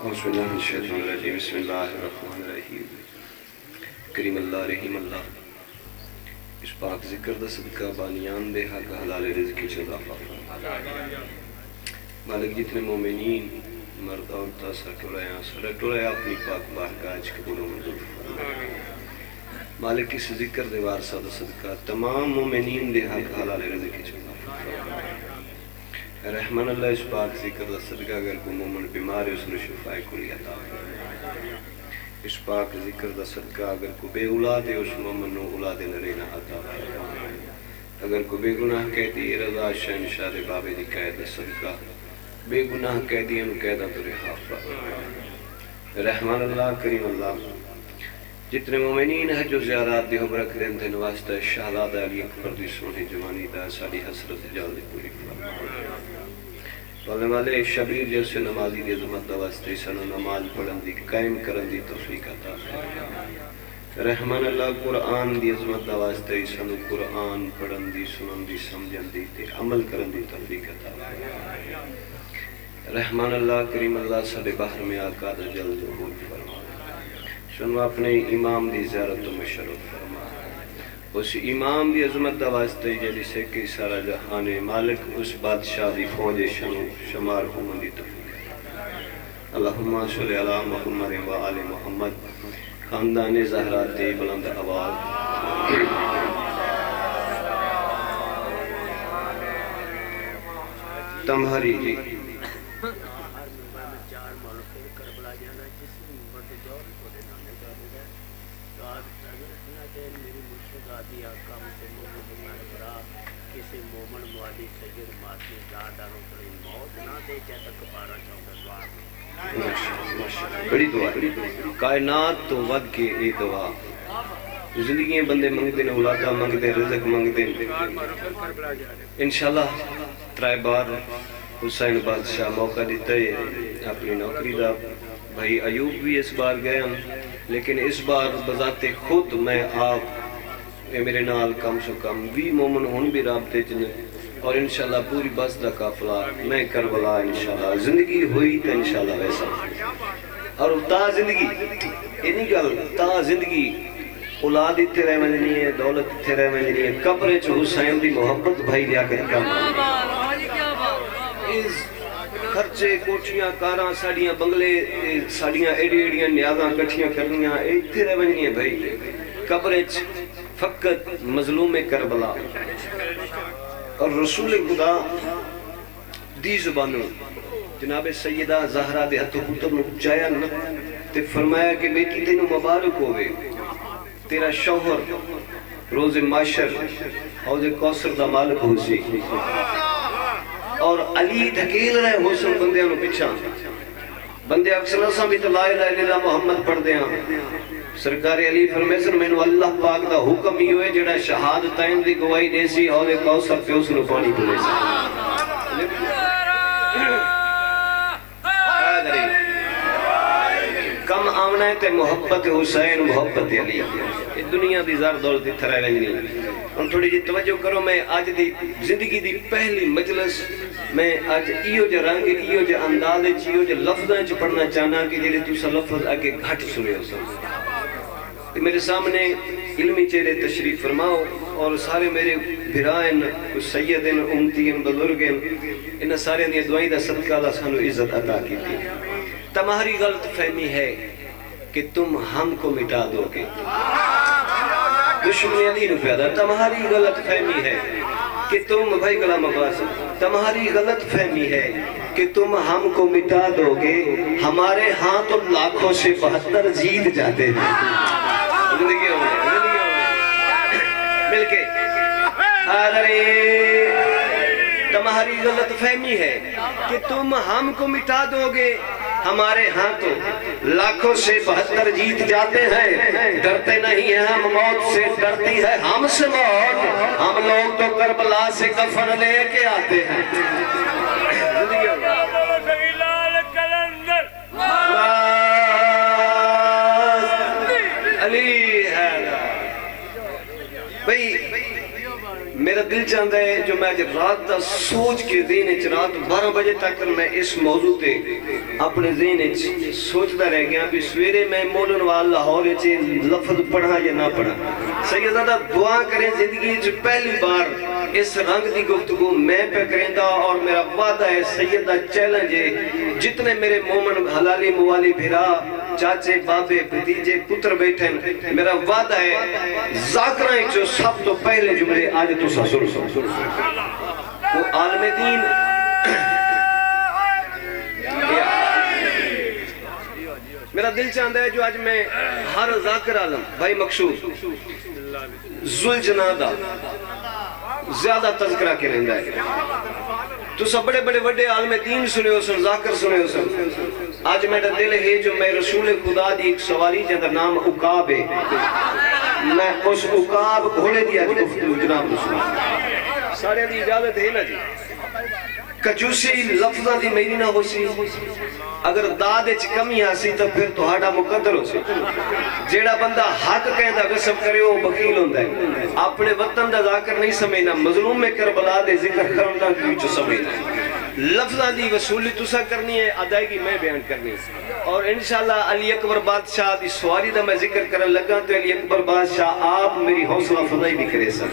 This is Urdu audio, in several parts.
اعوذ باللہ من الشیطان الرجیم بسم اللہ الرحمن الرحیم کریم اللہ رحیم اللہ اس پاک ذکر دا صدقہ بانیان دے حق حلال رزق چلا مالک جتنے مومنین مرد عورتہ سرکڑیاں سرکڑیاں اپنی پاک بارگاہ قبول و منظور فرمائے مالک اس ذکر دے وارثہ دا صدقہ تمام مومنین دے حق حلال رزق چلا رحمان اللہ اس پاک ذکر دا صدقہ اگر کوئی مومن بیمار ہے اس نے شفاء کلی عطا فرمائے اس پاک ذکر دا صدقہ اگر کوئی بے اولاد ہے اس مومن نو اولاد نرینا عطا فرمائے اگر کوئی بے گناہ کہتی رضا شہنشاہ دے بابے دی قید صدقہ بے گناہ کہتی انو قیدہ تو رہا فرمائے رحمان اللہ کریم اللہ جتنے مومنین ہیں جو زیارات دی حبرک دیں دن واسطہ شہزادہ علی اکبر دی سونی جوانی دا ساڑی حسرت جلدی پوری فرمائے پڑھنے والے شبیر جیسے نمازی دی عظمت دا واسطے سنو نماز پڑھن دی قائم کرن دی توفیق عطا فرمائے رحمان اللہ قرآن دی عظمت دا واسطے سنو قرآن پڑھن دی سنن دی سمجھن دی تے عمل کرن دی توفیق عطا فرمائے رحمان اللہ کریم اللہ سب بحر میں آقا دا جلد قبول فرمائے سنو اپنے امام دی زیارت و مشرف فرمائے اس امام دی عظمت دا واسطے جلی سے کہ سارا جہان مالک اس بادشاہ دی فوج شنو شمار ہومن دی توفیق اللہم صلی علی محمد و آل محمد خاندان زہرات دی بلند آواز تمہاری جی بڑی دعا کائنات تو ود کے اے دعا زندگیاں بندے منگتے ہیں اولادہ منگتے ہیں رزق منگتے ہیں انشاءاللہ ترائے بار حسین بادشاہ موقع دیتا ہے اپنی نوکری دا بھائی ایوب بھی اس بار گئے ہم لیکن اس بار بذات خود میں آپ میرے نال کم سے کم بھی مومن ہون بھی رابطے چنے اور انشاءاللہ پوری بس دا قافلہ میں کربلا انشاءاللہ زندگی ہوئی تا انشاءاللہ ویسا اور تا زندگی انہی گل تا زندگی اولاد اتھے رہ مجنی ہے دولت اتھے رہ مجنی ہے قبر چو حسین دی محبت بھائی لیا کر کام اس خرچے کوٹیاں کاراں ساڑیاں بنگلے ساڑیاں ایڈی ایڈیاں نیازاں کٹھیاں کرنیاں اتھے رہ مجنی ہے بھائی قبر چ فقط مظلوم کربلا اور رسول خدا دی زبانوں جناب سیدہ زہرہ دے ہتھو پتر نو چایا نا تے فرمایا کہ بیٹی تینو مبارک ہوئے تیرا شوہر روز معاشر حوض کوثر دا مالک ہو سی اور علی دھکیل رہے حسن بندیاں نو پچھا بندے اکثر اساں بھی تو لا الہ الا اللہ محمد پڑھ دیاں سرکار علی فرمیسن میں نو اللہ پاک دا حکم ہی ہوئے جڑا شہادتین دی گواہی دے سی حوض کوثر پہ اس نو پانی پلے سی کم آمنا ہے تے محبت حسین محبت علی دنیا دی زار دولت دی تھرائے وینجنی ہم تھوڑی جی توجہ کرو میں آج دی زندگی دی پہلی مجلس میں آج ایو جا رنگ ایو جا انداز ایو جا لفظاں چ پڑھنا چاہنا کہ جلے تو سا لفظ آگے گھٹ سنے ہو سن میرے سامنے علمی چہرے تشریف فرماؤ اور سارے میرے بھرائن کچھ سیدن امتین بزرگن انہا سارے دیا دعائیں دا صدقہ اللہ سانو عزت عطا کی تھی تمہاری غلط فہمی ہے کہ تم ہم کو مٹا دو گے دشمنی علی نو پیدا تمہاری غلط فہمی ہے کہ تم بھائی کلام عباس تمہاری غلط فہمی ہے کہ تم ہم کو مٹا دو گے ہمارے ہاں تو لاکھوں سے 72 جیت جاتے ہیں زندگی ہوئے مل کے تمہاری غلط فہمی ہے کہ تم ہم کو مٹا دو گے ہمارے ہاں تو لاکھوں سے 72 جیت جاتے ہیں ڈرتے نہیں ہیں ہم موت سے ڈرتی ہے ہم سے موت ہم لوگ تو کربلا سے کفن لے کے آتے ہیں علی ہے بھئی میرا دل چاہتا ہے جو میں جب رات دا سوچ کے دین رات 12 بجے تک میں اس موضوع تے اپنے ذہن سوچتا رہ گیا بھی سویرے میں مولن وال لاہور لفظ پڑھا یا نہ پڑھا. سیدہ دعا کریں زندگی پہلی بار اس رنگ دی گفتگو میں پہ کریں دا, اور میرا وعدہ ہے سیدہ چیلنج ہے جتنے میرے مومن حلالی موالی بھیرا چاچے بابے بھتیجے پتر بیٹھے میرا وعدہ ہے ذاکرائیں جو سب تو پہلے جملے آج تو سن سو وہ عالم دین میرا دل چاہتا ہے جو آج میں ہر ذاکر عالم بھائی مقصود ذوالجناح زیادہ تذکرہ کے رہندا ہے. تو سب بڑے بڑے وڈے عالم دین سنے ہو سن, ذاکر سنے ہو سن. آج میرا دل ہے جو میں رسول خدا دی ایک سواری جہاں نام عقاب ہے, میں اس عقاب گھوڑے دیا گفتگو جناب رسول سارے دی اجازت ہے نا جی. کجوسی لفظاں دی میری نہ ہو سی, اگر داد اچ کمی آسی تو پھر توہاڈا مقدر ہو سی. جیڑا بندہ حق کہندا غصب کرے وہ بخیل ہوندا ہے. اپنے وطن دا ذاکر نہیں سمجھنا, مظلوم میں کربلا دے ذکر کرن دا کیوں سمجھنا. لفظاں دی وصولی تسا کرنی ہے, ادائیگی میں بیان کرنی ہے. اور انشاءاللہ علی اکبر بادشاہ دی سواری دا میں ذکر کرن لگا تو علی اکبر بادشاہ آپ میری حوصلہ افزائی بھی کرے سن.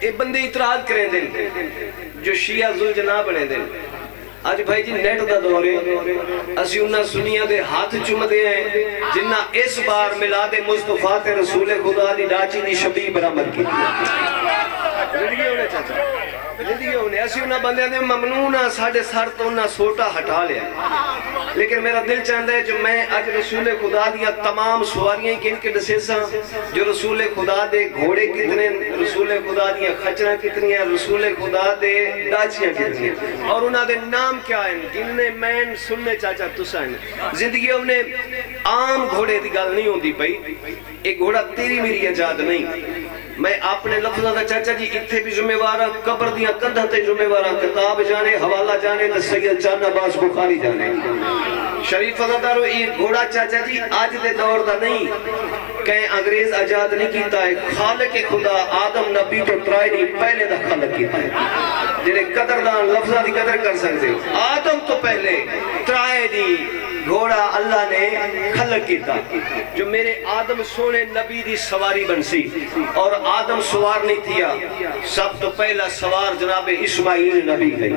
اے بندے اعتراض کریں دیں جو شیعہ ذوالجناح بنے دیں. آج بھائی جی نیٹ دا دور ہے, اسی انہاں سنیاں دے ہاتھ چمدے ہیں جنہاں اس بار میلاد مصطفیٰ تے رسول خدا دی ڈاچی دی شبیہ برآمد کی. زندگی ہونے چاچا, زندگی ہونے اسی انہاں بندے دے ممنون ہاں, ساڑھے سر تو انہاں سوٹا ہٹا لیا. لیکن میرا دل چاہتا ہے جو میں آج رسول خدا دیا تمام سواریاں کن کے دسیساں, جو رسول خدا دے گھوڑے کتنے, رسول خدا دیا خچرہ کتنی ہیں, رسول خدا دے ڈاچیاں کتنی ہیں, اور انہاں دے نام کیا ہیں جنہیں میں سننے چاچا تسا ہیں. زندگی ہم نے عام گھوڑے دی گل نہیں ہوندی پئی, ایک گھوڑا تیری میری ایجاد نہیں. میں اپنے لفظہ دا چاچا جی اتھے بھی ذمہ وارا, قبر دیا کندھا تے ذمہ وارا, کتاب جانے حوالہ جانے تے سید چاند عباس بخاری جانے. شریف فضادارو یہ گھوڑا چاچا جی آج دے دور دا نہیں, کہیں انگریز آجاد نہیں کیتا ہے. خالق خدا آدم نبی تو ٹرائی نہیں پہلے دا خالق کیتا ہے, جنہیں قدردان لفظہ دی قدر کر سکتے. آدم تو پہلے ٹرائی نہیں, گھوڑا اللہ نے خلق کیتا جو میرے آدم سونے نبی دی سواری بنسی, اور آدم سوار نہیں تھیا, سب تو پہلا سوار جناب اسماعیل نبی ہے.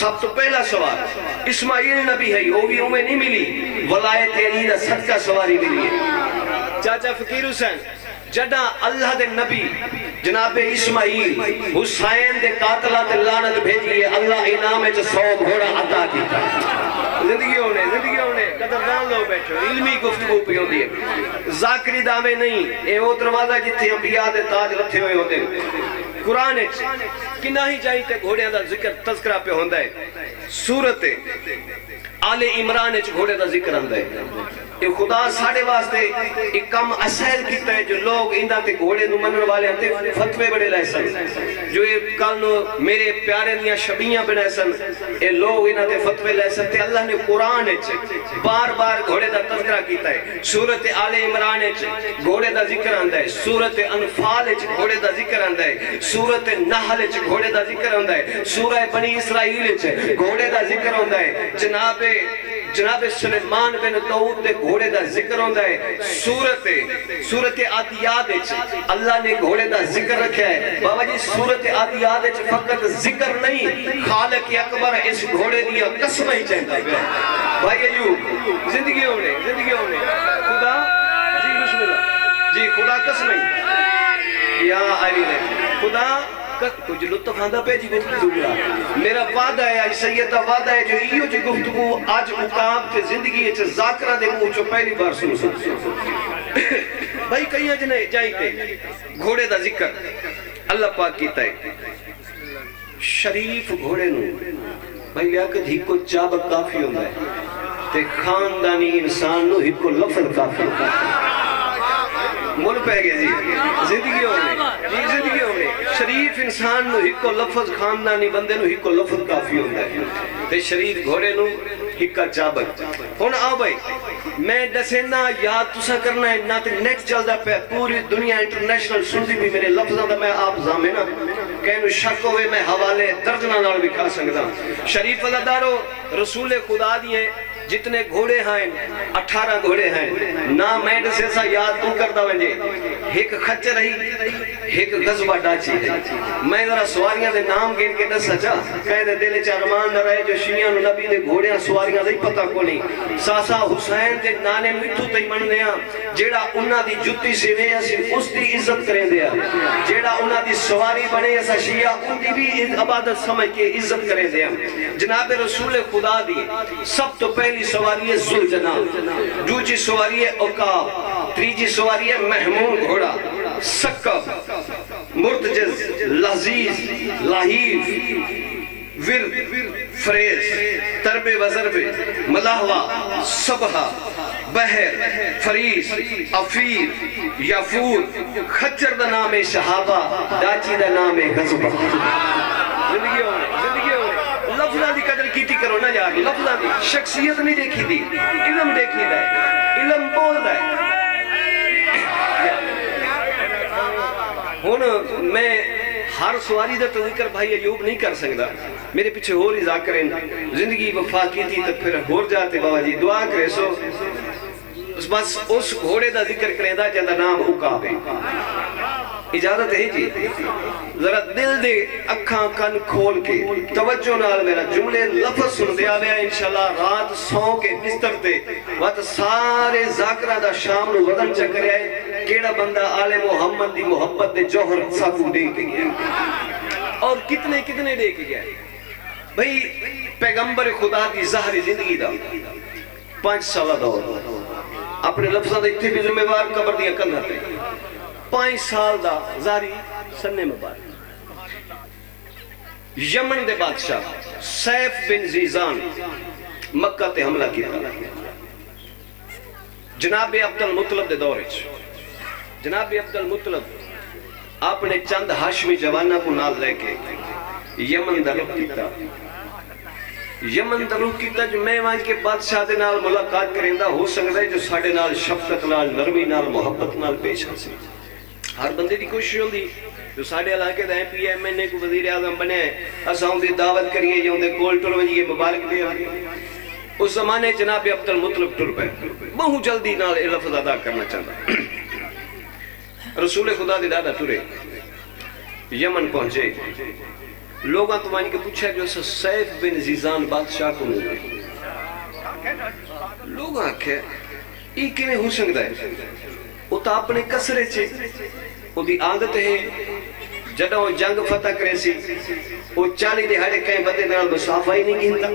سب تو پہلا سوار اسماعیل نبی ہے, وہ بھی ہمیں نہیں ملی, ولایت علی دا صدقہ سواری ملی ہے. چاچا فقیر حسین جڑا اللہ دے نبی جناب اسماعیل حسین دے قاتلات لعنت بھیجیے, اللہ انعام وچ 100 گھوڑا عطا کیتا. زندگی ہونے قدردان لوگ بیٹھو, علمی گفتگو پہ ہوندی ہے, ذاکری دعوے نہیں. اے وہ دروازہ جتھے انبیاء دے تاج رکھے ہوئے ہوندے. قرآن کنہ ہی جائیں تے گھوڑیاں دا ذکر تذکرہ پہ ہوندہ ہے. سورت آل عمران گھوڑے دا ذکر ہوندہ ہے. یہ خدا ساڑھے واسطے ایک کم اسہل کیتا ہے جو لوگ اندہ تے گھوڑے نو منن والے ہتے فتوے بڑے لائے سن, جو یہ کل میرے پیارے دیاں شبیاں بڑھائے سن, یہ لوگ اندہ تے فتوے لائے سن. تے اللہ نے قرآن بار بار گھوڑے دا تذکرہ کیتا ہے. سورت آل عمران گھوڑے دا ذکر آندہ ہے, سورت انفال گھوڑے دا ذکر آندہ ہے, سورت نحل گھوڑے دا ذکر آندہ ہے, سورہ بنی اسرائیل گھوڑے دا ذکر آندہ ہے, جناب سلیمان بن داؤد دے گھوڑے دا ذکر ہوندہ ہے. سورت عادیات اللہ نے گھوڑے دا ذکر رکھا ہے. بابا جی سورت عادیات فقط ذکر نہیں, خالق اکبر اس گھوڑے دیا قسم ہی چاہتا ہے. بھائی ایوب زندگی ہونے خدا جی بسم اللہ جی خدا قسم ہی یا علی نے خدا کچھ لطف آندہ پہ جی گفتگو گیا. میرا وعدہ ہے آج سیدہ وعدہ ہے جو ایو جی گفتگو آج مقام کے زندگی ہے ذاکرہ دے منہ چو پہلی بار سن سکتے. بھائی کہیں جنہیں جائیں تے گھوڑے دا ذکر اللہ پاک کیتا ہے. شریف گھوڑے نو بھائی لیاقت ہی کو چابک کافی ہوندہ ہے, تے خاندانی انسان نو ہی کو لفظ کافی ہوندہ ہے. مل پہ گئے جی زندگی ہونے شریف انسان نو ہکو لفظ خاندانی بندے نو ہکو لفظ کافی ہوندہ ہے. تے شریف گھوڑے نو ہکا چابک. ہونا آؤ بھائی میں دسینا یاد تسا کرنا ہے, نہ تے نیٹ چل دا پہ پوری دنیا انٹرنیشنل سن دی بھی میرے لفظاں دا میں آپ زامنہ کہنو شک ہوئے میں حوالے درجنہ نال بھی کھا سکتا. شریف عزادارو رسول خدا دیئے جتنے گھوڑے ہیں 18 گھوڑے ہیں نام میں سے ایسا یاد تو کرتا ونجے ایک خچر ہی ایک غزبہ ڈاچی ہے. میں ذرا سواریاں دے نام گن کے دس سچا کہہ دے دل چارمان نہ رہے جو شیعہ نبی دے گھوڑیاں سواریاں دے پتہ کو نہیں. ساسا حسین دے نانے مٹھو تے من دیا جیڑا انہاں دی جُتی سے وے اسی اس دی عزت کریں دیا. جیڑا انہاں دی سواری بنے ایسا شیعہ ان دی بھی عبادت سمجھ کے عزت کریں دیا. جناب رسول خدا دی سب تو پہلی سواری ہے ذوالجناح, دوسری سواری ہے عقاب, تیسری سواری ہے محمود گھوڑا, سقب, مرتجز, لذیذ, لہیف, ورد, فریز, ترب وزرب, ملاحوہ, صبحہ, بحر, فریس, افیر, یافور. خچر دا نام ہے شہابہ, ڈاچی دا نام ہے غزبہ. زندگی ہونے لفظاں دی قدر کیتی کرو نہ یار. لفظاں دی شخصیت نہیں دیکھی دی, علم دیکھی دا ہے, علم بول دا ہے. ہون میں ہر سواری دا تذکر بھائی ایوب نہیں کر سکتا, میرے پیچھے ہو رہی ذاکریں زندگی وفا کی تھی تو پھر ہور جاتے بابا جی دعا کرے سو بس اس گھوڑے دا ذکر کریں دا جندہ نام عقاب ہے. اجازت ہے جی ذرا دل دے اکھاں کن کھول کے توجہ نال میرا جملے لفظ سن دیا گیا انشاءاللہ. رات سو کے بستر تے وقت سارے ذاکرہ دا شام نو وطن چکر آئے کیڑا بندہ آل محمد دی محبت دے جوہر ساکو دے کے گیا اور کتنے کتنے دے کے گیا. بھئی پیغمبر خدا دی ظاہری زندگی دا 5 سالہ دور اپنے لفظہ دے اتنے بھی ذمہ وار قبر دیا کندھا تے 5 سال دا ظاہری سننے مبارک. یمن دے بادشاہ سیف بن زیزان مکہ تے حملہ کیا. جناب عبد المطلب دے دورے جناب عبد المطلب اپنے چند ہاشمی جوانہ کو نال لے کے یمن دا رخ کیتا. یمن دا رخ کیتا جو میں وہاں کے بادشاہ دے نال ملاقات کریں دا ہو سکتا ہے جو ساڑھے نال شفقت نال نرمی نال محبت نال پیش آسے. ہر بندے دی کوشش ہوندی جو ساڑھے علاقے دا پی ایم این اے کو وزیر اعظم بنے اساں ان دی دعوت کریے یا ان دے کول ٹر ونجیے مبارک دے آگے. اس زمانے جناب عبد المطلب ٹر پہ بہت جلدی نال لفظ ادا کرنا چاہتا. رسول خدا دے دادا ٹرے یمن پہنچے. لوگاں تو مانی کے پوچھا جو سیف بن زیزان بادشاہ کو ملے. لوگاں آکھے ای کیویں ہو سکتا ہے وہ تو اپنے کسرے چھے وہ دی عادت ہے جڑا وہ جنگ فتح کرے سی وہ 40 دہاڑے کہیں بندے نال مسافہ ہی نہیں گھنتا.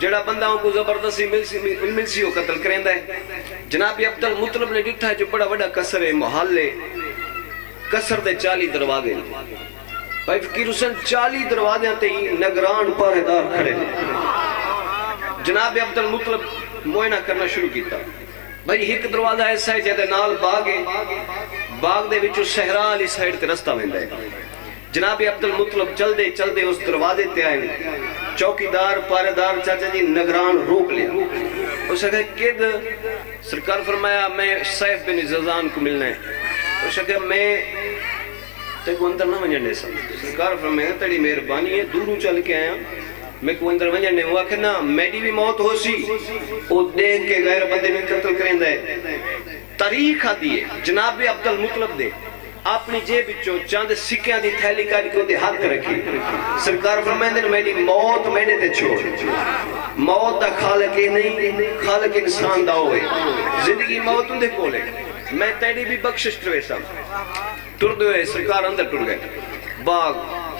جڑا بندہ کو زبردستی ملسی وہ قتل کریں دا ہے. جناب عبد المطلب نے ڈٹھا جو بڑا بڑا کسر ہے محلے کسر دے 40 دروازے بھائی فقیر حسین 40 دروازے تے نگران پہرےدار کھڑے. جناب عبد المطلب معائنہ کرنا شروع کیتا. بھائی ایک دروازہ ایسا ہے جہاں نال باغ ہے, باغ دے وچوں صحرا والی سائیڈ تے رستہ ویندا ہے. جناب عبد المطلب چل دے اس دروازے تے آئے. چوکیدار پہرےدار چاچا جی نگران روک لیا. اس نے کہا کد سرکار فرمایا میں سیف بن زیزان کو ملنا ہے. اس نے کہا میں تے کو اندر نہ ونجنے سا. سرکار فرمایا تیری مہربانی ہے دوروں چل کے آیا میں کو اندر ونجنے ہوا کہ نا میری بھی موت ہو سی وہ دیکھ کے غیر بندے میں قتل کریں دے. تاریخ دیئے جناب عبد المطلب دے اپنی جیب بچوں چاند سکیاں دی تھیلی کاری کو دے ہاتھ رکھی. سرکار فرمائیں دے میری موت میں نے تے چھوڑ. موت دا خالق ہی نہیں خالق انسان دا ہوئے. زندگی موت ان دے کولے میں تیری بھی بخشش ٹروے سا. ٹر دوئے سرکار اندر ٹر گئے. باغ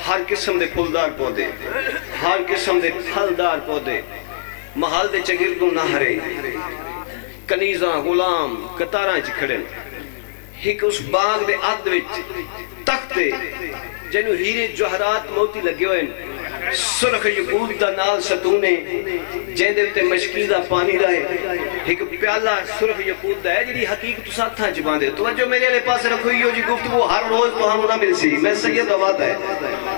ہر قسم دے پھلدار پودے ہر قسم دے پھلدار پودے محل دے چگردوں نہرے کنیزاں غلام قطاراں چ کھڑے. ایک اس باغ دے آدھ وچ تختے جنو ہیرے جوہرات موتی لگے ہوئے سرخ یقود دا نال ستونے جہدے ہوتے مشکی دا پانی رہے. ایک پیالہ سرخ یقود دا ہے جنہی حقیقت ساتھاں جبان دے. توجہ میرے لئے پاس رکھوئی ہو جی گفتگو ہر روز تو ہم نہ مل سی. میں سید آباد ہے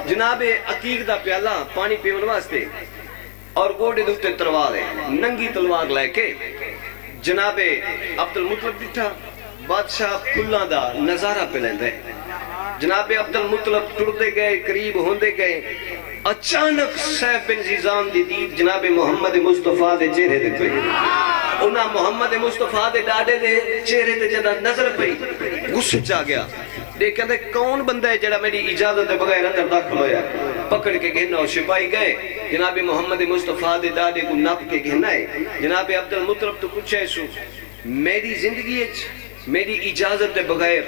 جناب عقیق دا پیالہ پانی پیون واسطے اور گوڑے دوتے تلوار ہے ننگی تلوار لے کے جناب عبد المطلب ڈٹھا بادشاہ پھلاں دا نظارہ پہ لیندے. جناب عبد المطلب ٹرتے گئے، قریب ہوندے گئے، اچانک سیف بن زیزان دی دید جناب محمد مصطفیٰ دے چہرے دے پئی. انہاں محمد مصطفیٰ دے ڈاڈے دے چہرے تے جدہ نظر پئی، غصے چا گیا. دیکھ کہتے کون بندہ ہے جڑا میری اجازت بغیر اندر داخل ہویا. پکڑ کے گھنا اور سپاہی گئے، جناب محمد مصطفیٰ دے ڈاڈے کو نپ کے گھنا ہے. جناب عبد المطلب تو پوچھے سو میری زندگی میری اجازت دے بغیر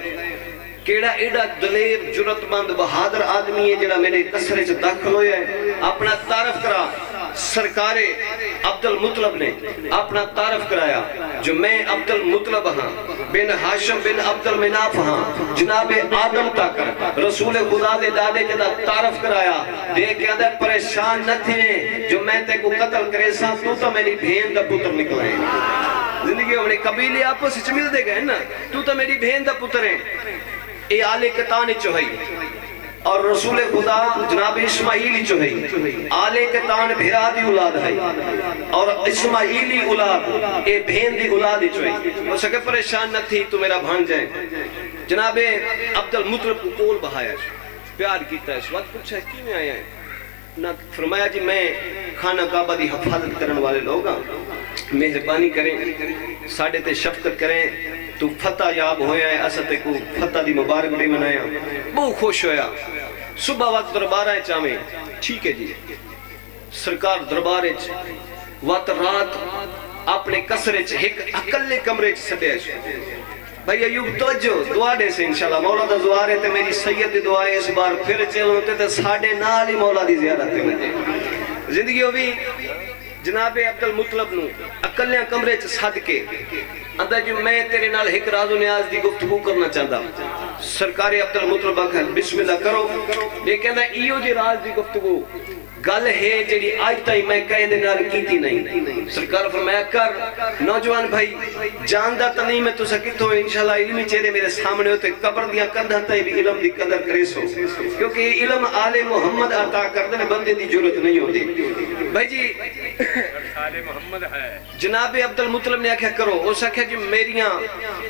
کیڑا ایڈا دلیر جرت مند بہادر آدمی ہے جڑا میرے قصرے سے داخل ہویا ہے. اپنا تعارف کرا. سرکار عبد المطلب نے اپنا تعارف کرایا جو میں عبد المطلب ہاں، بن ہاشم بن عبد المناف ہاں، جناب آدم تک رسول خدا دے دادے جدا تعارف کرایا. دیکھ کے اندر پریشان نہ تھے جو میں تے کو قتل کرے سا، تو میری بہن دا پتر نکلائیں. زندگی ہمیں قبیلے آپس سے مل دے گئے نا، تو میری بہن دا پتر ہے. اے آل کتان چوہی اور رسول خدا جناب اسماعیلی چوہی. آل کتان بھیرا دی اولاد ہے اور اسماعیلی اولاد اے بہن دی اولاد چوہی. وہ سکے پریشان نہ تھی تو میرا بھان جائے. جناب عبد المطلب کو کول بہایا، پیار کیتا ہے. اس وقت پوچھا ہے کی میں آیا ہے؟ نہ فرمایا جی میں خانہ کعبہ دی حفاظت کرنے والے لوگ ہاں، مہربانی کریں، ساڑھے تے شفقت کریں، تو فتح یاب ہویا ہے. استے کو فتح دی مبارک بھی منایا، بہت خوش ہویا. صبح وقت دربارہ چاہمیں ٹھیک ہے جی. سرکار دربارے وقت رات اپنے قصرے ایک اکلے کمرے سٹے. بھائی ایوب توجہ دعا دے سے انشاءاللہ. مولا دا زوارے تے میری سید دی دعائے اس بار پھر چلو تے ساڑھے نال ہی مولا دی زیارت تے مجھے زندگی ہوئی. جناب عبد المطلب نو اکلیاں کمرے سد کے اندر جو میں تیرے نال ایک راز و نیاز دی گفتگو کرنا چاہتا. سرکار عبد المطلب آکھن بسم اللہ کرو. لیکن دا ایو جی راز دی گفتگو گل ہے جڑی آج تائی میں کہے دے نال کیتی نہیں. سرکار فرمایا کر. نوجوان بھائی جاندہ تا نہیں میں تو سکتوں انشاءاللہ علمی چہرے میرے سامنے ہوتے قبر دیا کندھا تائی بھی علم دی قدر کرے سو، کیونکہ یہ علم آل محمد عطا کردنے بندے دی ضرورت نہیں ہوتی. بھائی جی جناب عبد المطلب نے آکھا کرو. اس آکھا جی میریاں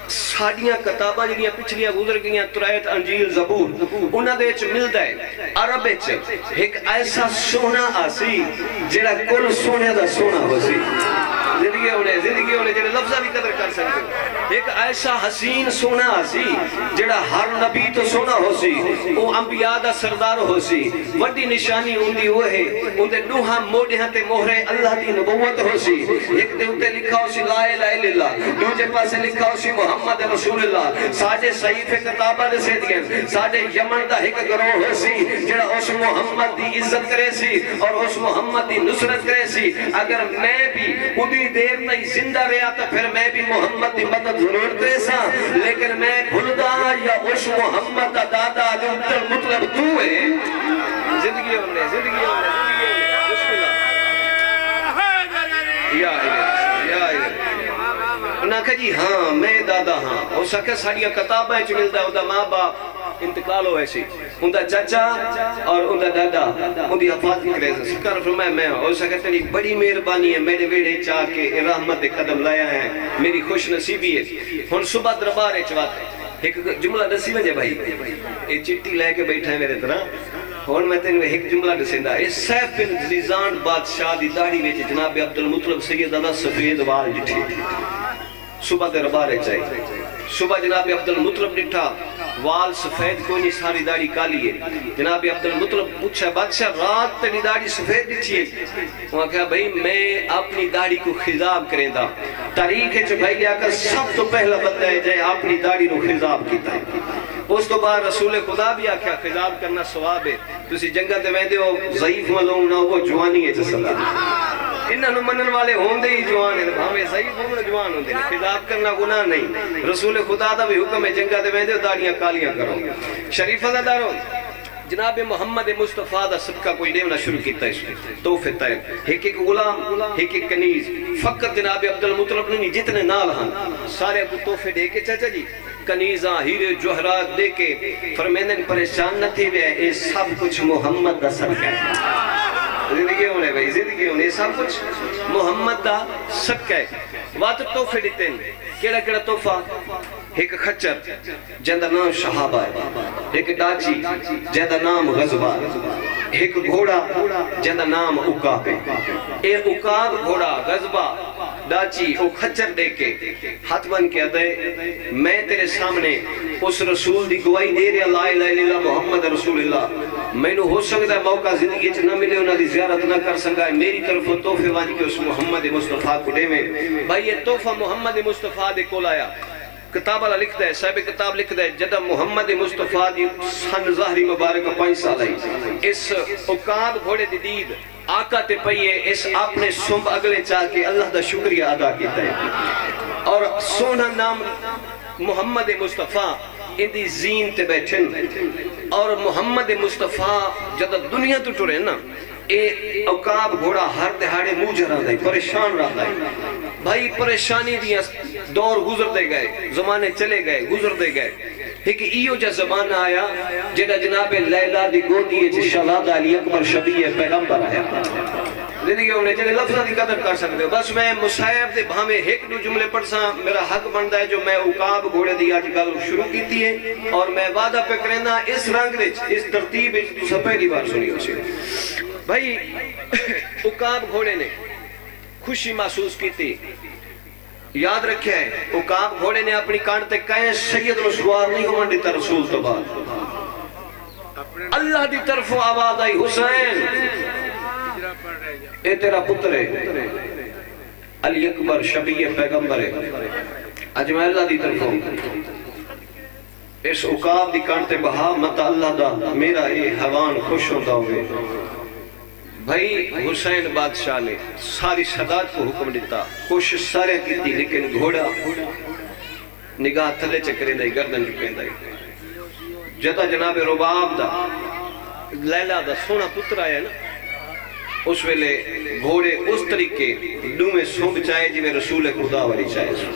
ساڑیاں کتاباں جنیاں پچھلیاں گزر گئیاں ترائیت انجیل زبور انہاں دے وچ ملدا ہے عرب وچ ایک ایسا سونا آسی جڑا کل سونے دا سونا ہو سی. زندگی ہونے جڑے لفظہ بھی قدر کر سکتے. ایک ایسا حسین سونا آسی جڑا ہر نبی تو سونا ہو سی، وہ انبیاء دا سردار ہو سی. وڈی نشانی ہوندی وہ ہے ان دے نوہاں موڑیاں تے مہرے اللہ دی نبوت ہو سی. ایک دے انتے لکھا ہو سی لا الہ الا اللہ، دوجے پاسے لکھا ہو سی محمد رسول اللہ. ساڑھے صحیفے کتابہ دے سے دیں ساڑھے یمن دا ایک گروہ ہو سی جڑا اس محمد دی عزت کرے سی اور اس محمد دی نصرت کرے سی. اگر میں بھی ادھی دیر نہیں زندہ رہا تو پھر میں بھی محمد دی مدد ضرور کرے سا. لیکن میں بھلدا یا اس محمد دا دادا عبد المطلب تو ہے. زندگی ہونے بسم اللہ یا انہاں کہا جی ہاں میں دادا ہاں. اس آکھا ساڑیاں کتابیں چ ملتا ہے ماں باپ انتقال ہو ایسی اندہ چچا اور اندہ دادا اندھی حفاظت کرے سے. سرکار فرمایا میں ہوں. اس آکھا تیری بڑی مہربانی ہے میرے ویڑے چاہ کے رحمت قدم لایا ہے، میری خوش نصیبی ہے. ہن صبح دربار چواتے ایک جملہ نصیب ہے بھائی یہ چٹی لے کے بیٹھا ہے میرے طرح. اور میں تینوں ایک جملہ دسیندا ہے. سیف بن زیزان بادشاہ دی داڑھی وچ جناب عبد المطلب سید دا سفید وال ڈٹھے. صبح دربار چاہیے. صبح جناب عبد المطلب ڈٹھا وال سفید کوئی نہیں ساری داڑھی کالی ہے. جناب عبد المطلب پوچھا بادشاہ رات تیری داڑھی سفید ڈٹھی ہے؟ وہاں کہا بھئی میں اپنی داڑھی کو خضاب کریں دا. تاریخ ہے جو بھائی لیا کر سب تو پہلا بندہ ہے جائے اپنی داڑھی کو خضاب کیتا ہے. اس تو بعد رسول خدا بھی آکھا خضاب کرنا ثواب ہے. تسی جنگہ تے ویندے ہو ضعیف ملوم نہ وہ جوانی ہے جسلہ انہاں نو منن والے ہوندے ہی جوان ہیں. ہمیں ضعیف ہوندے جوان ہوندے خضاب کرنا گناہ نہیں. رسول خدا دا بھی حکم ہے جنگہ تے ویندے ہو داڑیاں کالیاں کرو. شریف عزادارو جناب محمد مصطفیٰ دا صدقہ کوئی دیونا شروع کیتا ہے. اس میں توفے طائب ایک ایک غلام ایک ایک کنیز. فقط جناب عبد المطلب نہیں جتنے نال ہاں سارے کو توفے دے کے چاچا جی کنیزاں ہیرے جوہرات دے کے فرمیندن پریشان نہ تھی وے اے سب کچھ محمد دا صدقہ ہے. زندگی ہونے بھائی زندگی ہونے سب کچھ محمد دا صدقہ ہے وات توفے دیتے ہیں کیڑا کیڑا توفہ ایک خچر جندہ نام شہابہ ہے ایک ڈاچی جندہ نام غزبہ ایک گھوڑا جندہ نام اکاب ہے اے اکاب گھوڑا غزبہ ڈاچی او خچر دے کے ہاتھ بن کے ادھے میں تیرے سامنے اس رسول دی گواہی دے رہا لا الہ الا اللہ محمد رسول اللہ میں نو ہو سکتا ہے موقع زندگی چھ نہ ملے انہاں دی زیارت نہ کر سکا ہے میری طرف تحفے وانی کے اس محمد مصطفیٰ کو دے میں بھائی یہ تحفہ محمد مصطفیٰ دے کول آیا کتاب اللہ لکھ دے صاحب کتاب لکھ دے جدہ محمد مصطفیٰ دی سن ظاہری مبارک 5 سال آئی اس عقاب گھوڑے دی دید آقا تے پئیے اس اپنے سنب اگلے چاہ کے اللہ دا شکریہ ادا کیتا ہے اور سونا نام محمد مصطفیٰ ان دی زین تے بیٹھن اور محمد مصطفیٰ جدہ دنیا تو ٹورے نا اے عقاب گھوڑا ہر دہاڑے موجہ رہا ہے پریشان رہا ہے بھائی پریشانی دیا دور گزر دے گئے زمانے چلے گئے گزر دے گئے ایک ایو جا زمانہ آیا جدہ جناب لیلہ دی گودی ہے شہزادہ علی اکبر شبیہ پیغمبر آیا زندگی ہونے چلے لفظہ دی قدر کر سکتے ہو بس میں مصاحب دے بھامے ایک دو جملے پڑھ ساں میرا حق بندا ہے جو میں عقاب گھوڑے دی آج گل شروع کیتی ہے اور میں وعدہ پہ کرنا اس رنگ وچ اس ترتیب وچ تو پہلی بار سنی ہو سی بھائی عقاب گھوڑے نے خوشی محسوس کی تھی یاد رکھے ہے عقاب گھوڑے نے اپنی کان تے کہیں سید رسوار نہیں ہوں دیتا رسول تو بعد اللہ دی طرف آواز آئی حسین اے تیرا پتر ہے علی اکبر شبیہ پیغمبر ہے اج میں اللہ دی طرف ہوں اس عقاب دی کان تے بہا مت اللہ دا میرا اے حوان خوش ہوتا ہوئے بھائی حسین بادشاہ نے ساری سادات کو حکم دیتا کوشش سارے کی تھی لیکن گھوڑا نگاہ تھلے چکرے دائی گردن چکے دائی جدہ جناب رباب دا لیلہ دا سونا پتر آیا نا اس ویلے گھوڑے اس طریقے ڈومے سونگ چاہے جی میں رسول خدا والی چاہے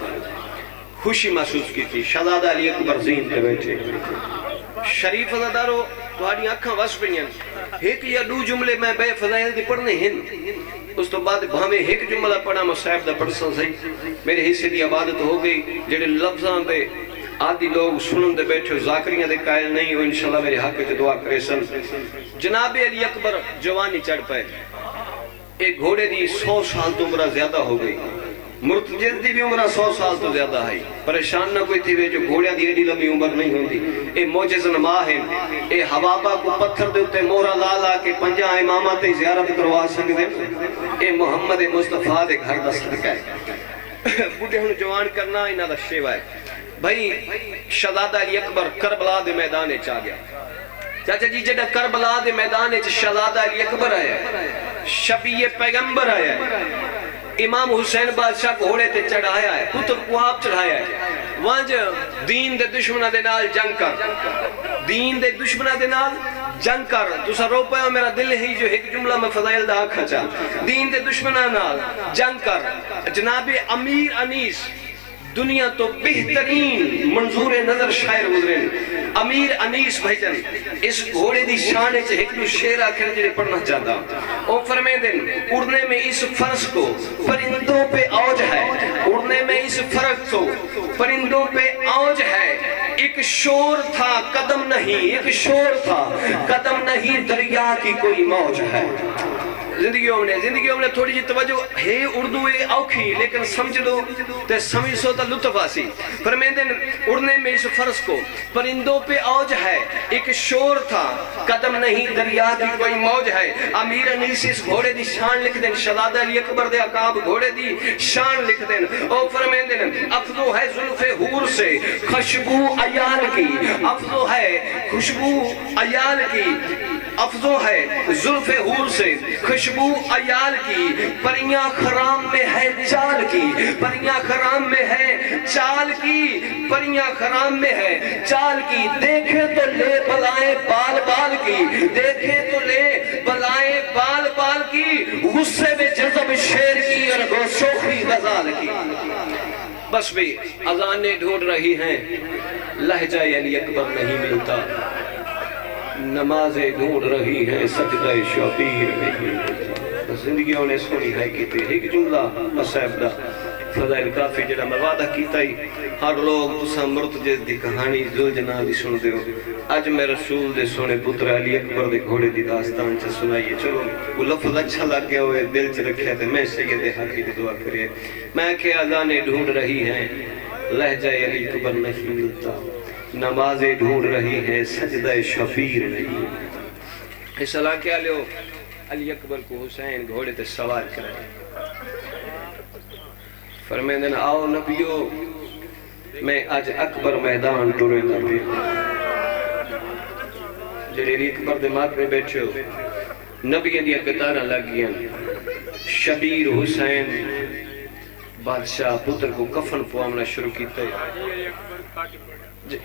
خوشی محسوس کی تھی شہزادہ علی اکبر زین پہ بیٹھے شریف ازادارو تمہاری آنکھاں وس پڑیاں ایک یا دو جملے میں بے فضائل دی پڑھنے ہیں اس تو بعد ہمیں ایک جملہ پڑھا مصاحب دا پڑھ سن صحیح میرے حصے دی عبادت ہو گئی جڑے لفظاں دے آدھی لوگ سنن دے بیٹھے زاکریاں دے قائل نہیں ہو انشاءاللہ میرے حق کے دعا کرے سن جناب علی اکبر جوانی چڑھ پائے ایک گھوڑے دی 100 سال تو عمرہ زیادہ ہو گئی مرتجد دی بھی عمرہ 100 سال تو زیادہ ہے پریشان نہ کوئی تھی جو گھوڑیاں دی ایڈی لمبی عمر نہیں ہوندی اے موجز نما ہے اے حوابہ کو پتھر دے اتے مورا لالا کے پنجا امامات زیارت کروا سکتے اے محمد مصطفیٰ دے گھر دا صدقہ ہے بڑھے ہن جوان کرنا انہا دا شیوہ ہے بھائی شہزادہ علی اکبر کربلا دے میدانے چاہ گیا چاچا جی جڑا کربلا دے میدانے چاہ شہزادہ علی اکبر آیا شبیہ پیغمبر آیا امام حسین بادشاہ گھوڑے تے چڑھایا ہے پتر کو آپ چڑھایا ہے وہاں جو دین دے دشمنہ دے نال جنگ کر دین دے دشمنہ دے نال جنگ کر تو سا رو پایا میرا دل ہی جو ایک جملہ میں فضائل دا آنکھا چاہ دین دے دشمنہ نال جنگ کر جناب امیر انیس دنیا تو بہترین منظور نظر شاعر گزرین امیر انیس بھائیجن اس گھوڑے دی شانے چے ایک دو شیر آخر جنہیں پڑھنا چاہتا او فرمے دن اڑنے میں اس فرض کو پرندوں پہ اوج ہے اڑنے میں اس فرق کو پرندوں پہ اوج ہے ایک شور تھا قدم نہیں ایک شور تھا قدم نہیں دریا کی کوئی موج ہے زندگیوں میں تھوڑی جی توجہ ہے اردو اوکھی لیکن سمجھ دو تے سمجھ سو تا لطف آسی فرمیندن اڑنے میں اس فرض کو پرندوں پہ اوج ہے ایک شور تھا قدم نہیں دریا کی کوئی موج ہے امیر انیس اس گھوڑے دی شان لکھ دیں شہزادہ علی اکبر دے عقاب گھوڑے دی شان لکھ دیں او فرمیندن افضو ہے زلف حور سے خوشبو عیال کی افضو ہے خوشبو عیال کی افضو ہے زلف حور سے خوشبو عیال کی پریاں خرام میں ہے چال کی پریاں خرام میں ہے چال کی پریاں خرام میں ہے چال کی دیکھے تو لے بلائیں بال بال کی دیکھے تو لے بلائیں بال بال کی غصے میں جذب شیر کی اور گوشوخی غزال کی بس بھی اذانیں ڈھونڈ رہی ہیں لہجہ علی اکبر نہیں ملتا نمازیں ڈھونڈ رہی ہیں سجدہ شبیر نہیں زندگیوں نے سنی ہے کیتے ایک جملہ مصیب دا فضائل کافی جڑا میں وعدہ کیتا ہی ہر لوگ تساں مرتجز دی کہانی زلجنا دی سن دے ہو اج میں رسول دے سونے پتر علی اکبر دے گھوڑے دی داستان چا سنائیے چلو وہ لفظ اچھا لگ گیا ہوئے دل چ رکھے تھے میں سید حقی دی دعا کریے میں کہ اذانیں ڈھونڈ رہی ہیں لہجہ علی اکبر نہیں ملتا نمازیں ڈھونڈ رہی ہیں سجدہ شفیر نہیں اس علاقے آلیو علی اکبر کو حسین گھوڑے تے سوار کریں فرمیدن آؤ نبیو میں آج اکبر میدان ٹورے دا پہ جڑے علی اکبر دے مات میں بیٹھے ہو نبی دیا قطارہ لگیاں شبیر حسین بادشاہ پتر کو کفن پوامنا شروع کیتا ہے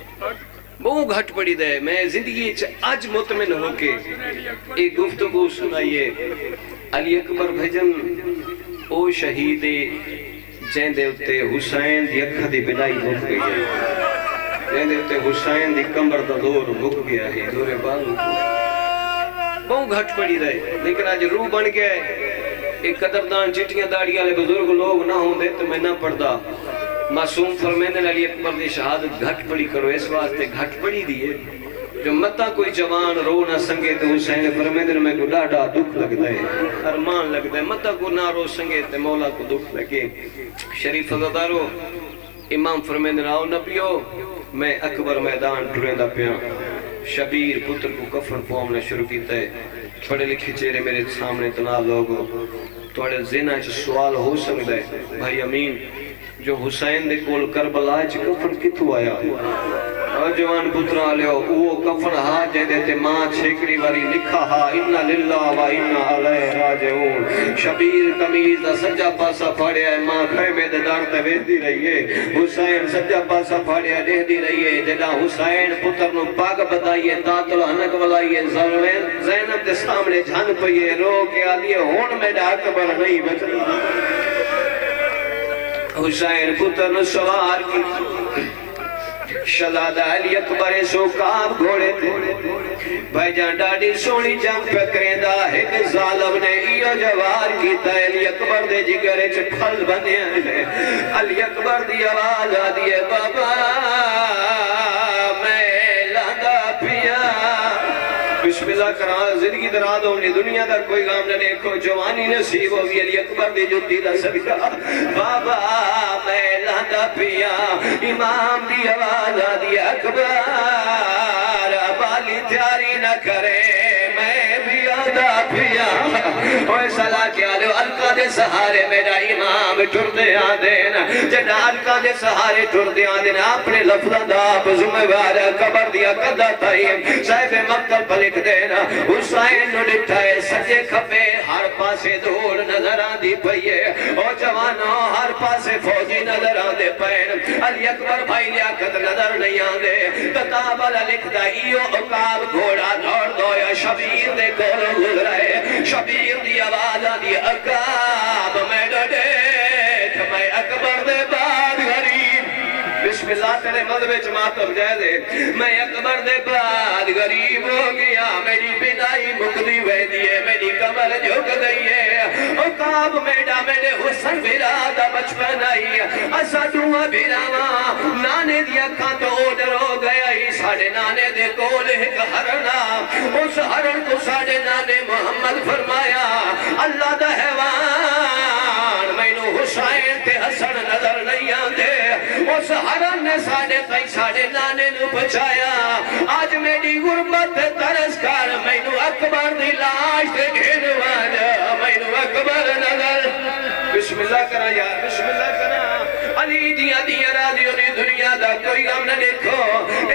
بہت گھٹ پڑی دے میں زندگی آج مطمئن ہو کے ایک گفتگو سنائیے علی اکبر بھجن او شہید جہن دے اتے حسین دی اکھا دی بلائی مک گئی ہے جہن دے اتے حسین دی کمر دا دور مک گیا ہے دور بالو بہت گھٹ پڑی رہے لیکن آج روح بن گیا ہے ایک قدردان چٹیاں داڑی والے بزرگ لوگ نہ ہوں دے تو میں نہ پڑھدا معصوم فرمیدن علی اکبر دی شہادت گھٹ پڑی کرو اس واسطے گھٹ پڑی دیئے جو متا کوئی جوان رو نہ سنگے تو حسین فرمیدن میں کو ڈاڈا دکھ لگ دے ارمان لگ دے متا کو نہ رو سنگے تو مولا کو دکھ لگے شریف عزادارو امام فرمیدن آؤ نبیو میں اکبر میدان ٹریں دا پیاں شبیر پتر کو کفن پوامنا شروع کیتا ہے پڑھے لکھے چہرے میرے سامنے تنا لوگوں توڑے زینہ چھ سوال ہو سکتا ہے بھائی امین جو حسین دے کول کربلا چھ کفن کتو آیا اور جوان پترہ لے وہ کفن ہاں جے دیتے ماں چھیکڑی واری لکھا ہاں انہا للہ و انہا علیہ راجعون شبیر کمیز دا سجا پاسا پھاڑے ہے ماں خیمے دے دار تے ویہ دی رہی ہے حسین سجا پاسا پھاڑے ہے دہ دی رہی ہے جدا حسین پتر نو پاک بدائیے تاتل ہنک ولائیے زینب دے سامنے جھن پئیے رو کے آلیے ہون میں دا اکبر نہیں بچنا حسین پتر نو سوار کی شہزادہ علی اکبر سوکاب گھوڑے تھے بھائی جان ڈاڈی سونی جنگ پہ کریں دا ایک ظالم نے ایو جوار کیتا ہے علی اکبر دے جگرے چھ پھل بنے ہیں علی اکبر دی آواز آدھی ہے بابا میں لاندہ پیا بسم اللہ کران زندگی دراد ہونی دنیا دا کوئی غام نہ دیکھو جوانی نصیب ہوگی علی اکبر دی جتی دا صدقہ بابا میں لاندہ پیا امام دی آواز آدھی اکبر بالی تیاری نہ کرے میں بھی آدھا پیا اوہ صلاح کیا لو القا دے سہارے میرا امام ٹر دے آدھین جنہ القا دے سہارے ٹر دے آدھین اپنے لفظہ دا بزمہ وارا قبر دیا قدہ تائیم صاحب مقتل پلک دینا حسین نو ڈٹھائے سجے کھپے ہر پاسے دھول نظر آن دی پئیے او جوانوں ہر پاسے فوجی نظر آن دے پین علی اکبر بھائی لیاقت نظر نہیں آن دے کتاب اللہ لکھ دا ایو اقاب گھوڑا دوڑ دو یا شبیر دے کولو گزرائے شبیر دی آواز آدھی اقاب میں ڈیکھ میں اکبر دے بعد غریب بسم اللہ تیرے مذہب جماعتم جائے دے میں اکبر دے بعد غریب ہو گیا میری بنائی مقدی وے دیئے میری کمر جھک گئی ہے اقاب میڈا میرے حسن برادہ بچپن آئی اسا دعا براما نانے دیا کھان تو اوڈر ہو گیا ہی ساڑھے نانے دے کول ایک ہرنا اس ہرن کو ساڑھے نانے محمد فرمایا اللہ دا حیوان میں نو حسین تے حسن نظر نہیں آندے اس ہرن نے ساڑھے نانے نو بچایا آج میری غربت ترس کر میں نو اکبر دی لاش تے گھنوانا میں نو اکبر نظر بسم اللہ کرا یار بسم اللہ کرا علی دیا دیا راضیوں نے دنیا دا کوئی غم نہ دیکھو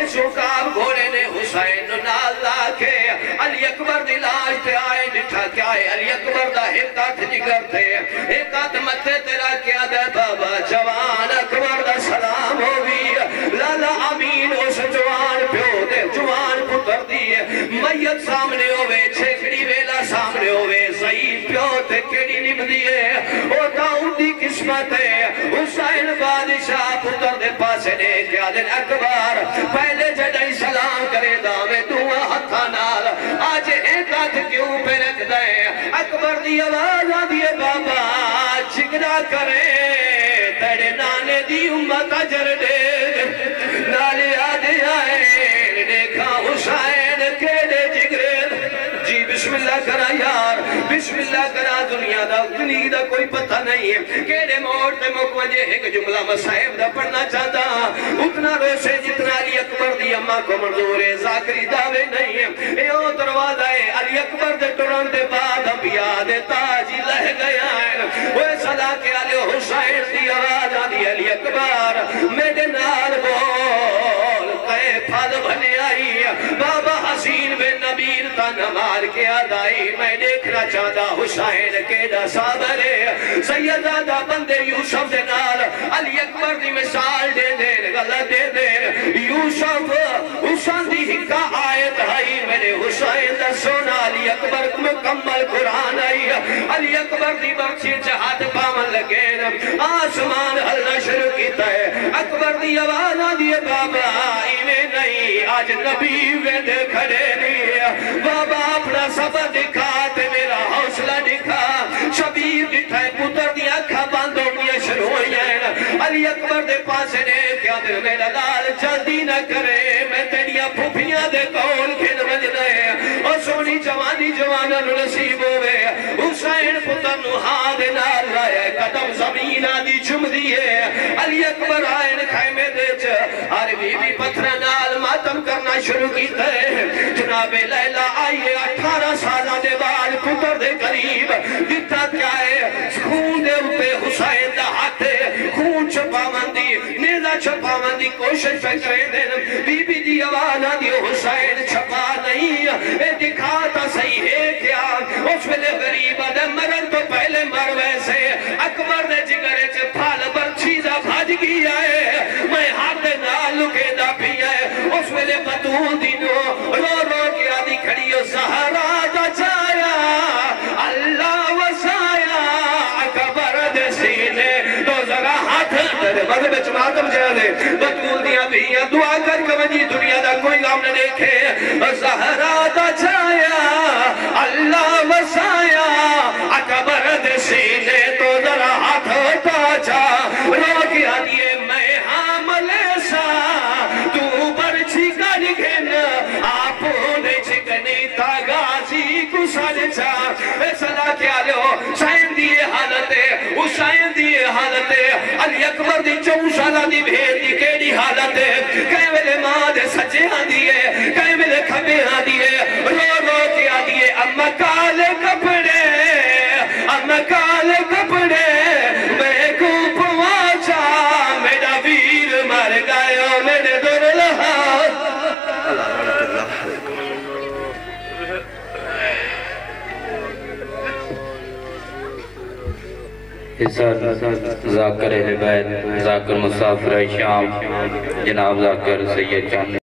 اس وقاب گھوڑے نے حسین نال لاکھے علی اکبر دی لاش تے آئے نٹھا کیا ہے علی اکبر دا ایک ہاتھ جگر تھے ایک ہاتھ متھے تیرا کیا دے بابا جوان اکبر دا سلام ہوگی لالا امین اس جوان پیو دے جوان پتر دیئے میت سامنے ہوئے چھکڑی ویلا سامنے ہوئے ضعیف پیو تے کیڑی نب دیئے او داؤد دی قسمت ہے حسین بادشاہ پتر دے پاسے نے کیا دن اکبر پہلے جڑائی سلام کرے دا میں دعا ہتھا نال سجدہ کرے تیرے نانے دی امت اجر دے نالے آدھے آئے دیکھا حسین کے دے جگرے جی بسم اللہ کرا یار بسم اللہ کرا دنیا دا دنیا دا کوئی پتہ نہیں ہے کیڑے موڑ تے مکوجے ایک جملہ مسائب دا پڑھنا چاہتا اتنا روشے جتنا علی اکبر دی اماں کو منظور ہے ذاکری دعوے نہیں ہے اے او دروازہ ہے علی اکبر دے ٹرن دے بعد انبیاء دے تاجی لہ گیا ہے وہ صدا کے علی حسین دی آواز آدھی علی اکبر میرے نال بول تے پھل بھنے آئی بابا حسین بن نبیر تا نمار کے آدائی میں دیکھنا چاہتا حسین کے دا صابرے سیدہ بندے یوسف دے نال علی اکبر دی مثال دے دے غلط دے دے یوسف حسین دی ہکا آیت آئی میرے حسین دا سونا علی اکبر مکمل قرآن آئی علی اکبر دی بخشی جہاد پامن لگے آسمان حلنا شروع کیتا ہے اکبر دی آواز آدھی بابا ایویں نہیں آج نبی وید کھڑے نہیں بابا اپنا سبر دکھا تے میرا حوصلہ دکھا شبیر دکھا ہے پتر دیا کھا باندھوں گیا شروع ہوئی ہے علی اکبر دے پاسے نے کیا دے میرا لال جلدی نہ کرے میں تیریا پھوپیاں دے کول کھن مجھنے اور سونی جوانی جوانا نصیب ہوئے حسین پتر نوحا دے نال لائے قدم زمین آدھی چم دیئے علی اکبر آئے نکھائے میں دے آرے بی بی پتھر نال ماتم کرنا شروع کی تے جناب لیلہ آئیے 18 سالہ دے بعد پتر دے قریب دیتا کیا ہے خون دے اوپے حسین دا ہاتھ خون چھپا مندی نیزہ چھپا مندی کوشش پہ کرے دیں بی بی دی آوانا دی حسین چھپا نہیں اے دکھاتا صحیح ہے کیا اس ویلے غریب دے مرن تو پہلے مر ویسے اکبر دے جگرے چے پھال برچیزہ بھاج گیا ہے میں ہاتھ نالو کے دا بھی ہے اس ویلے بطول دینو رو رو کے آدھی کھڑی ہو زہرا دا چایا اللہ وسایا اکبر دے سینے تو ذرا ہاتھ تیرے مدد بچ ماتم جانے بطول دیا بھی ہے دعا کر کے مجھے دنیا دا کوئی غام نہ دیکھے زہرا دا چایا اللہ وسایا اکبر دے سینے تو ذرا ہاتھ تاچا رو کے آدھی میں حاملے سا تو برچی کر گھن آپونے چکنی تاغازی کو سالچا اے صدا کیا لو سائن دیئے حالت ہے حسین دیئے حالت ہے علی اکبر دی 4 سالہ دی بھیڑ دی کیڑی حالت ہے کہیں ملے ماں دے سچے ہاں دیئے کہیں ملے کھبے ہاں دیئے رو رو کیا دیئے اما کالے کپڑے اما کالے کپڑے میں کو پواچا میرا ویر مر گیا میرے دور لہا ذاکر اہل بیت ذاکر مسافر شام جناب ذاکر سید چاند